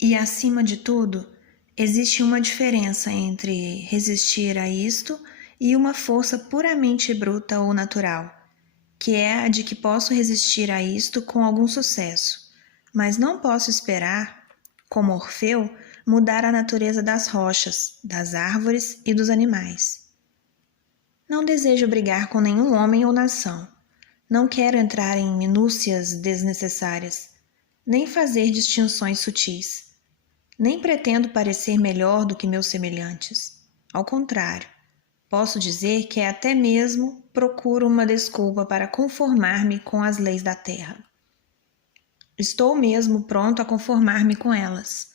E, acima de tudo, existe uma diferença entre resistir a isto e uma força puramente bruta ou natural, que é a de que posso resistir a isto com algum sucesso, mas não posso esperar, como Orfeu, mudar a natureza das rochas, das árvores e dos animais. Não desejo brigar com nenhum homem ou nação. Não quero entrar em minúcias desnecessárias, nem fazer distinções sutis. Nem pretendo parecer melhor do que meus semelhantes. Ao contrário, posso dizer que até mesmo procuro uma desculpa para conformar-me com as leis da terra. Estou mesmo pronto a conformar-me com elas.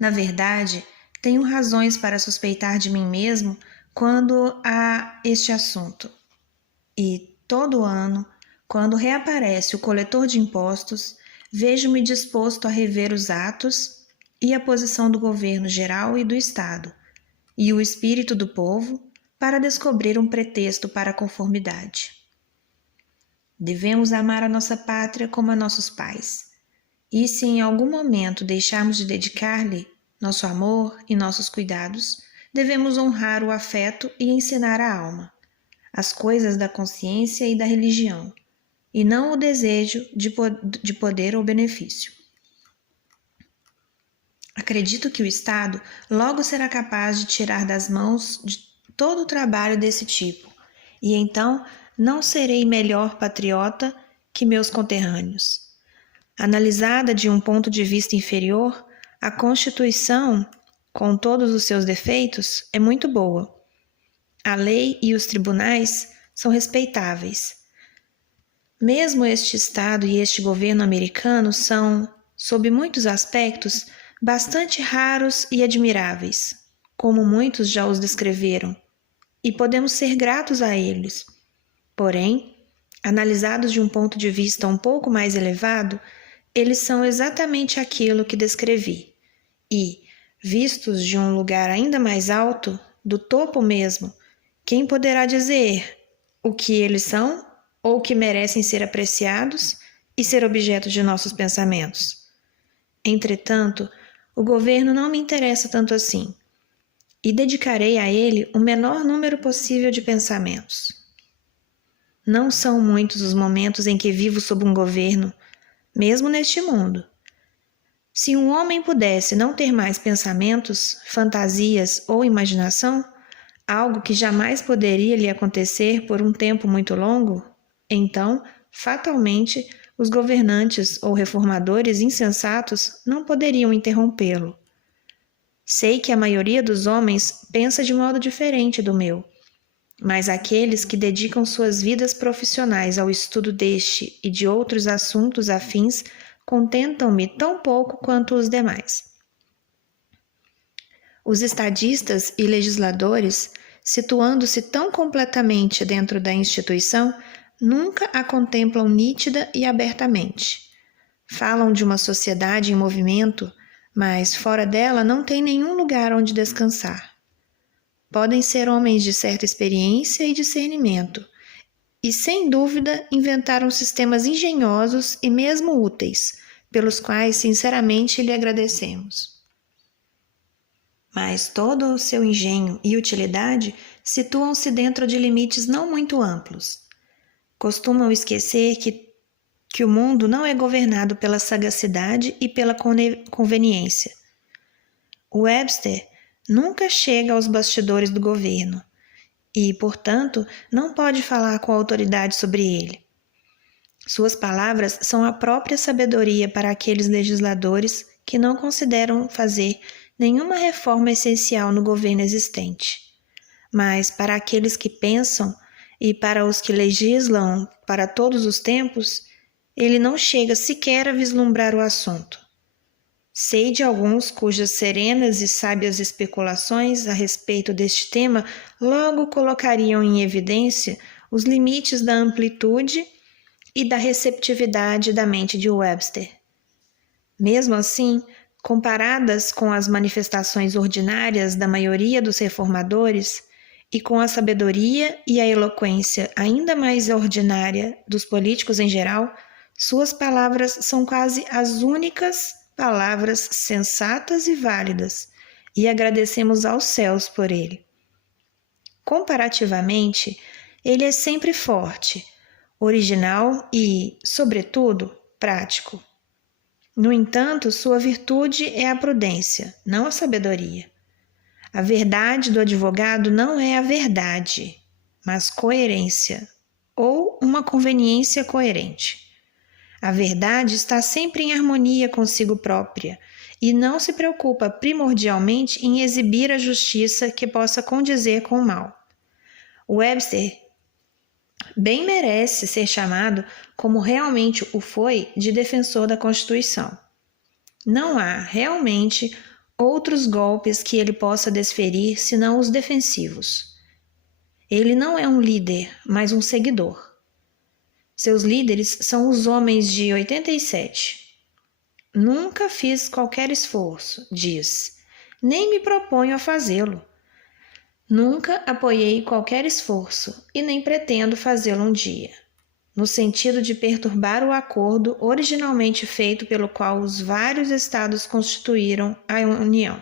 Na verdade, tenho razões para suspeitar de mim mesmo quando há este assunto. E, todo ano, quando reaparece o coletor de impostos, vejo-me disposto a rever os atos e a posição do governo geral e do Estado, e o espírito do povo, para descobrir um pretexto para a conformidade. Devemos amar a nossa pátria como a nossos pais, e se em algum momento deixarmos de dedicar-lhe nosso amor e nossos cuidados, devemos honrar o afeto e ensinar a alma, as coisas da consciência e da religião, e não o desejo de poder ou benefício. Acredito que o Estado logo será capaz de tirar das mãos de todo o trabalho desse tipo, e então não serei melhor patriota que meus conterrâneos. Analisada de um ponto de vista inferior, a Constituição, com todos os seus defeitos, é muito boa. A lei e os tribunais são respeitáveis. Mesmo este Estado e este governo americano são, sob muitos aspectos, bastante raros e admiráveis, como muitos já os descreveram, e podemos ser gratos a eles. Porém, analisados de um ponto de vista um pouco mais elevado, eles são exatamente aquilo que descrevi, e, vistos de um lugar ainda mais alto, do topo mesmo, quem poderá dizer o que eles são ou que merecem ser apreciados e ser objeto de nossos pensamentos? Entretanto, o governo não me interessa tanto assim, e dedicarei a ele o menor número possível de pensamentos. Não são muitos os momentos em que vivo sob um governo, mesmo neste mundo. Se um homem pudesse não ter mais pensamentos, fantasias ou imaginação, algo que jamais poderia lhe acontecer por um tempo muito longo, então, fatalmente, os governantes ou reformadores insensatos não poderiam interrompê-lo. Sei que a maioria dos homens pensa de modo diferente do meu, mas aqueles que dedicam suas vidas profissionais ao estudo deste e de outros assuntos afins contentam-me tão pouco quanto os demais. Os estadistas e legisladores, situando-se tão completamente dentro da instituição, nunca a contemplam nítida e abertamente. Falam de uma sociedade em movimento, mas fora dela não tem nenhum lugar onde descansar. Podem ser homens de certa experiência e discernimento, e sem dúvida inventaram sistemas engenhosos e mesmo úteis, pelos quais sinceramente lhe agradecemos. Mas todo o seu engenho e utilidade situam-se dentro de limites não muito amplos. Costumam esquecer que o mundo não é governado pela sagacidade e pela conveniência. Webster nunca chega aos bastidores do governo e, portanto, não pode falar com autoridade sobre ele. Suas palavras são a própria sabedoria para aqueles legisladores que não consideram fazer nenhuma reforma essencial no governo existente. Mas para aqueles que pensam e para os que legislam para todos os tempos, ele não chega sequer a vislumbrar o assunto. Sei de alguns cujas serenas e sábias especulações a respeito deste tema logo colocariam em evidência os limites da amplitude e da receptividade da mente de Webster. Mesmo assim, comparadas com as manifestações ordinárias da maioria dos reformadores e com a sabedoria e a eloquência ainda mais ordinária dos políticos em geral, suas palavras são quase as únicas palavras sensatas e válidas, e agradecemos aos céus por ele. Comparativamente, ele é sempre forte, original e, sobretudo, prático. No entanto, sua virtude é a prudência, não a sabedoria. A verdade do advogado não é a verdade, mas coerência, ou uma conveniência coerente. A verdade está sempre em harmonia consigo própria e não se preocupa primordialmente em exibir a justiça que possa condizer com o mal. Webster bem merece ser chamado, como realmente o foi, de defensor da Constituição. Não há, realmente, outros golpes que ele possa desferir senão os defensivos. Ele não é um líder, mas um seguidor. Seus líderes são os homens de 87. Nunca fiz qualquer esforço, diz, nem me proponho a fazê-lo. Nunca apoiei qualquer esforço e nem pretendo fazê-lo um dia, no sentido de perturbar o acordo originalmente feito pelo qual os vários estados constituíram a União.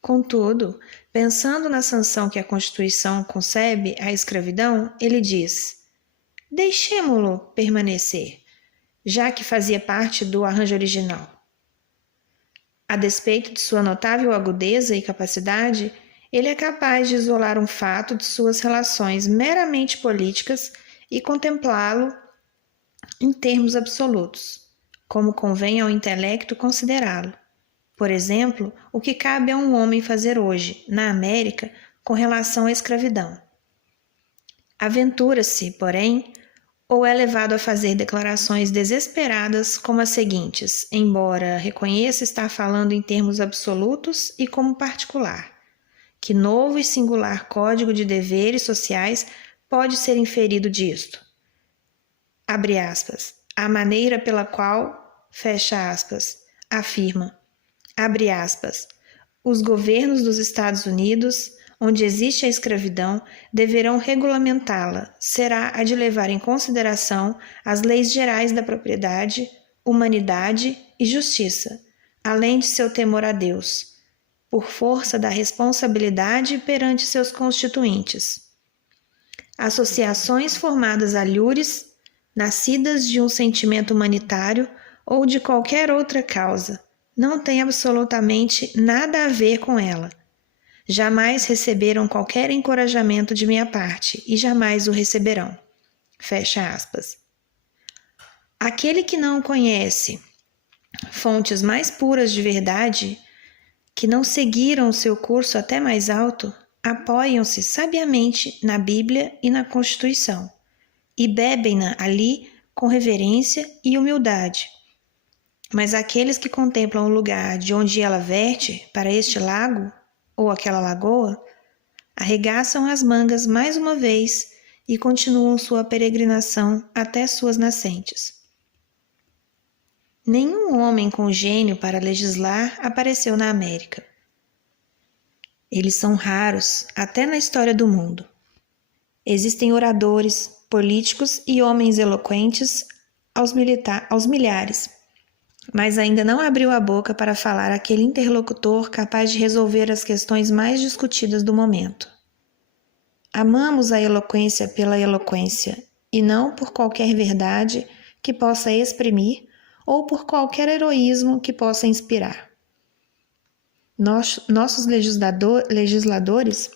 Contudo, pensando na sanção que a Constituição concebe à escravidão, ele diz: deixemo-lo permanecer, já que fazia parte do arranjo original. A despeito de sua notável agudeza e capacidade, ele é capaz de isolar um fato de suas relações meramente políticas e contemplá-lo em termos absolutos, como convém ao intelecto considerá-lo. Por exemplo, o que cabe a um homem fazer hoje, na América, com relação à escravidão. Aventura-se, porém, ou é levado a fazer declarações desesperadas como as seguintes, embora reconheça estar falando em termos absolutos e como particular. Que novo e singular código de deveres sociais pode ser inferido disto? Abre aspas. A maneira pela qual, fecha aspas, afirma, abre aspas, os governos dos Estados Unidos, onde existe a escravidão, deverão regulamentá-la. Será a de levar em consideração as leis gerais da propriedade, humanidade e justiça, além de seu temor a Deus, por força da responsabilidade perante seus constituintes. Associações formadas a lures, nascidas de um sentimento humanitário ou de qualquer outra causa, não têm absolutamente nada a ver com ela. Jamais receberam qualquer encorajamento de minha parte e jamais o receberão. Fecha aspas. Aquele que não conhece fontes mais puras de verdade, que não seguiram o seu curso até mais alto, apoiam-se sabiamente na Bíblia e na Constituição, e bebem-na ali com reverência e humildade. Mas aqueles que contemplam o lugar de onde ela verte para este lago ou aquela lagoa, arregaçam as mangas mais uma vez e continuam sua peregrinação até suas nascentes. Nenhum homem com gênio para legislar apareceu na América. Eles são raros, até na história do mundo. Existem oradores, políticos e homens eloquentes aos milhares, mas ainda não abriu a boca para falar aquele interlocutor capaz de resolver as questões mais discutidas do momento. Amamos a eloquência pela eloquência, e não por qualquer verdade que possa exprimir ou por qualquer heroísmo que possa inspirar. Nossos legisladores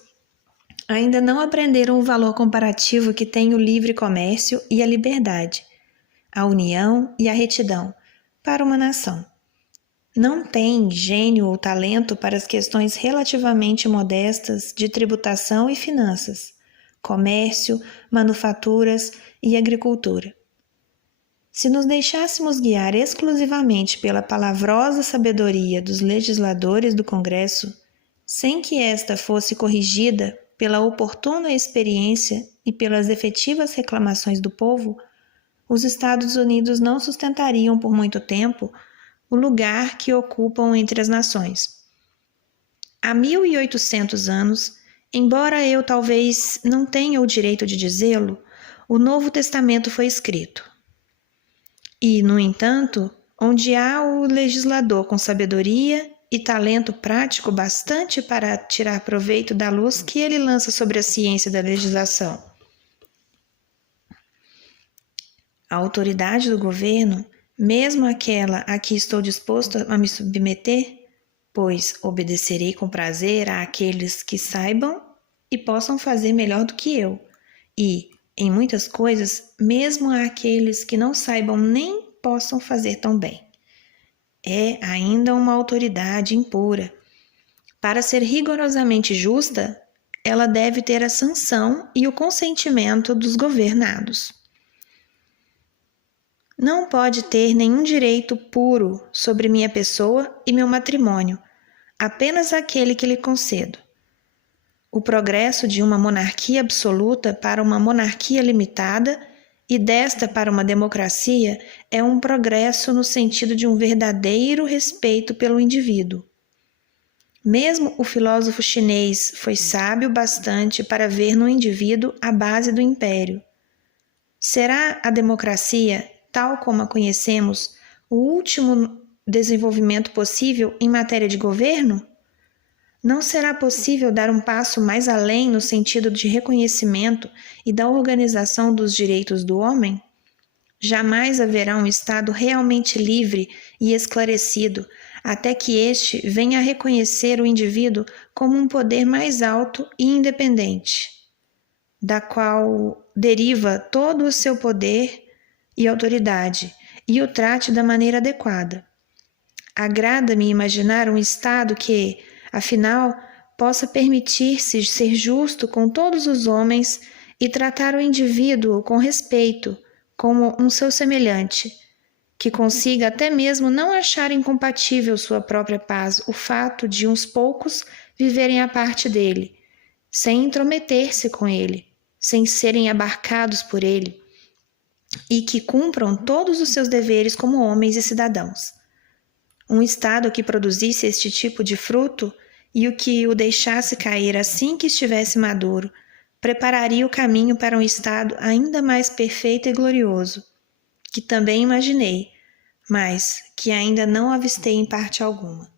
ainda não aprenderam o valor comparativo que tem o livre comércio e a liberdade, a união e a retidão para uma nação. Não têm gênio ou talento para as questões relativamente modestas de tributação e finanças, comércio, manufaturas e agricultura. Se nos deixássemos guiar exclusivamente pela palavrosa sabedoria dos legisladores do Congresso, sem que esta fosse corrigida pela oportuna experiência e pelas efetivas reclamações do povo, os Estados Unidos não sustentariam por muito tempo o lugar que ocupam entre as nações. Há 1800 anos, embora eu talvez não tenha o direito de dizê-lo, o Novo Testamento foi escrito. E, no entanto, onde há o legislador com sabedoria e talento prático bastante para tirar proveito da luz que ele lança sobre a ciência da legislação. A autoridade do governo, mesmo aquela a que estou disposto a me submeter, pois obedecerei com prazer àqueles que saibam e possam fazer melhor do que eu, e, em muitas coisas, mesmo àqueles que não saibam nem possam fazer tão bem. É ainda uma autoridade impura. Para ser rigorosamente justa, ela deve ter a sanção e o consentimento dos governados. Não pode ter nenhum direito puro sobre minha pessoa e meu matrimônio, apenas aquele que lhe concedo. O progresso de uma monarquia absoluta para uma monarquia limitada e desta para uma democracia é um progresso no sentido de um verdadeiro respeito pelo indivíduo. Mesmo o filósofo chinês foi sábio bastante para ver no indivíduo a base do império. Será a democracia, tal como a conhecemos, o último desenvolvimento possível em matéria de governo? Não será possível dar um passo mais além no sentido de reconhecimento e da organização dos direitos do homem? Jamais haverá um Estado realmente livre e esclarecido até que este venha a reconhecer o indivíduo como um poder mais alto e independente, da qual deriva todo o seu poder e autoridade, e o trate da maneira adequada. Agrada-me imaginar um Estado que, afinal, possa permitir-se ser justo com todos os homens e tratar o indivíduo com respeito, como um seu semelhante, que consiga até mesmo não achar incompatível sua própria paz o fato de uns poucos viverem à parte dele, sem intrometer-se com ele, sem serem abarcados por ele, e que cumpram todos os seus deveres como homens e cidadãos. Um Estado que produzisse este tipo de fruto e o que o deixasse cair assim que estivesse maduro, prepararia o caminho para um Estado ainda mais perfeito e glorioso, que também imaginei, mas que ainda não avistei em parte alguma.